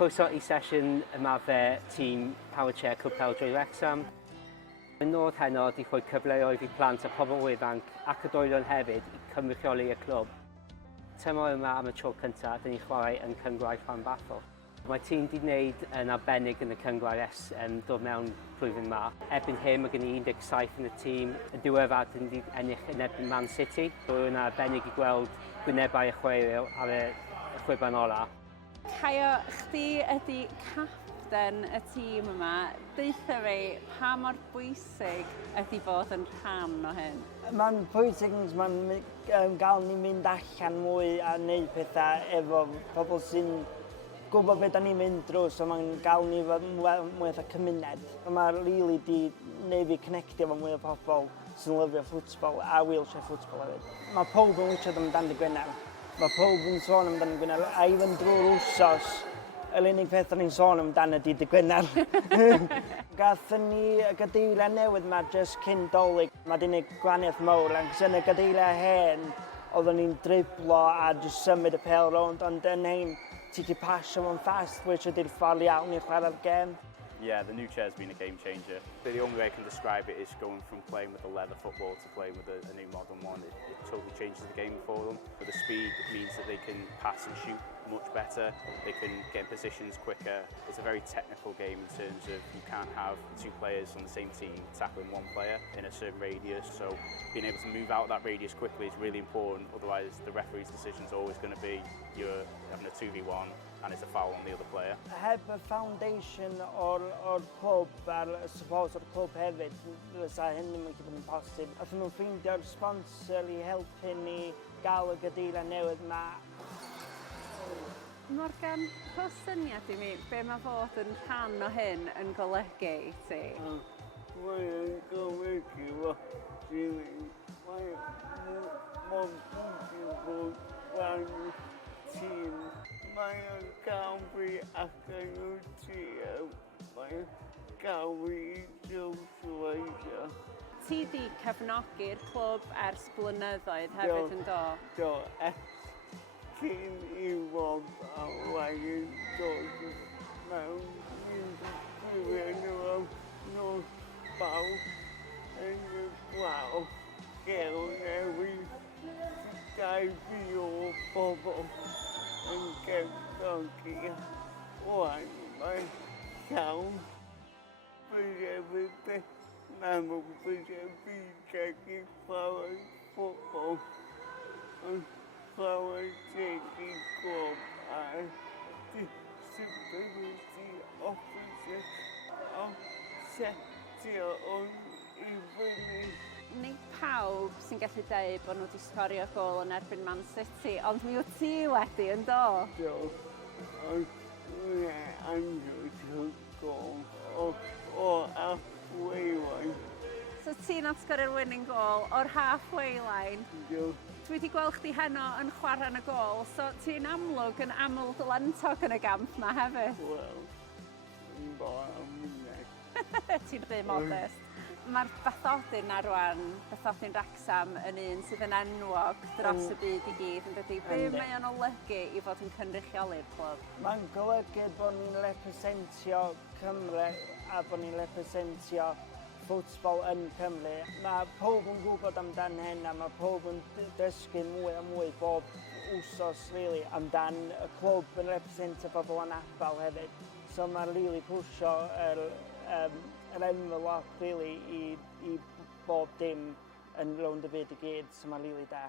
Croeso i sesiwn yma fe tîm Powerchair Cwrdd pêl-droed Wrecsam. Yn nod heno di rhoi cyfleoedd i plant a pobl ifanc ac oedolion hefyd i cynrychioli y clwb. Tymor yma am y tro cyntaf, dyn ni'n chwarae yn cyngor rhanbarthol. Mae tîm wedi gwneud yn arbennig yn y cyngor ers dod mewn blwyddyn yma. Erbyn hyn mae gen i 17 yn y tîm. Yn diweddar dyn ni wedi ennill yn erbyn Man City. Rwy'n arbennig i gweld gwynebau y chwarae ar y chwiban ola. Caio, chdi ydi capten y tîm yma. Deitha fi pa mor bwysig ydi bod yn rhan o hyn? Mae'n bwysig mae'n gael ni mynd allan mwy a wneud pethau efo pobl sy'n gwybod beth da ni'n mynd drwy, so mae'n gael ni mwy o cymuned. Mae'n rili di wneud fi connectio efo mwy o pobl sy'n lyfio ffwtbol a wheelchair ffwtbol hefyd. Mae pob yn wytio amdano dy Gwener. Mae pob yn sôn amdano Gwener, a even drwy'r wsos, yr unig peth ni'n sôn amdano ydy dy Gwener. Gathon ni y gadeilau newydd yma jyst cyn dolyg. Mae wedi gwneud gwahaniaeth mawr, ac yn y gadeilau hen, oeddwn ni'n driblo a jyst symud y pêl rownd, ond yn ein ti gallu pasio fo'n fast, which ydy'r ffordd iawn i chwarae'r gêm. Yeah, the new chair's been a game changer. The only way I can describe it is going from playing with a leather football to playing with a new modern one. It totally changes the game for them. But the speed means that they can pass and shoot much better. They can get positions quicker. It's a very technical game in terms of you can't have two players on the same team tackling one player in a certain radius. So being able to move out that radius quickly is really important. Otherwise, the referee's decision is always going to be you're having a 2v1 and it's a foul on the other player. Heb y foundation o'r clwb a'r support o'r clwb hefyd, fysa hyn ddim yn gallu bod yn posib. Athyn nhw'n ffeindio'r sponsor i helpu ni gael y gadeilau newydd yma. Morgan, po syniad i mi, be mae fod yn rhan o hyn yn golygu i ti? Mae'n golygu fo rili. Mae'n bwysig bod rhan tîm. Mae'n gael fi ac yn y tîm. Mae'n gael fi i socialisio. Ti di cefnogi'r clwb ers blynyddoedd hefyd yn do? Do, cyn i fod a wain dod mewn i'n gwirionol nos bawb yn y glaw. Gel newid dau fi o bobl yn cefnogi. Wan, mae'n llawn. Byddai fi mamw byddai fi gallu chwarae ffwtbol. Chwarae teg i glwb a disability officer o setio o'n i fyny. Nid pawb sy'n gallu dweud bod nhw wedi sgorio gol yn erbyn Man City, ond mi wyt ti wedi yn do? Do, ond mae'n anwyd y gol o halfway line. So ti'n atgorio'r winning goal o'r halfway line? Do. Dwi wedi gweld chdi heno yn chwarae yn y gol, so ti'n amlwg yn aml dylentog yn y gamp yma hefyd? Wel, yn bo am munud. Ti'n rhy modest. Mae'r bathodyn ar rwan, bathodyn Wrecsam, yn un sydd yn enwog dros y byd i gyd, yn dydi? Be mae o'n olygu i fod yn cynrychioli'r clwb? Mae'n golygu bod ni'n representio Cymru a bod ni'n representio ffwtbol yn Cymru. Mae pob yn gwybod amdan hyn a mae pob yn dysgu mwy a mwy bob wsos really, amdan y clwb yn representio bobl anabal hefyd. So mae'n really pwysio yr envelope really, i bob dim yn rownd y byd i gyd, so mae'n really da.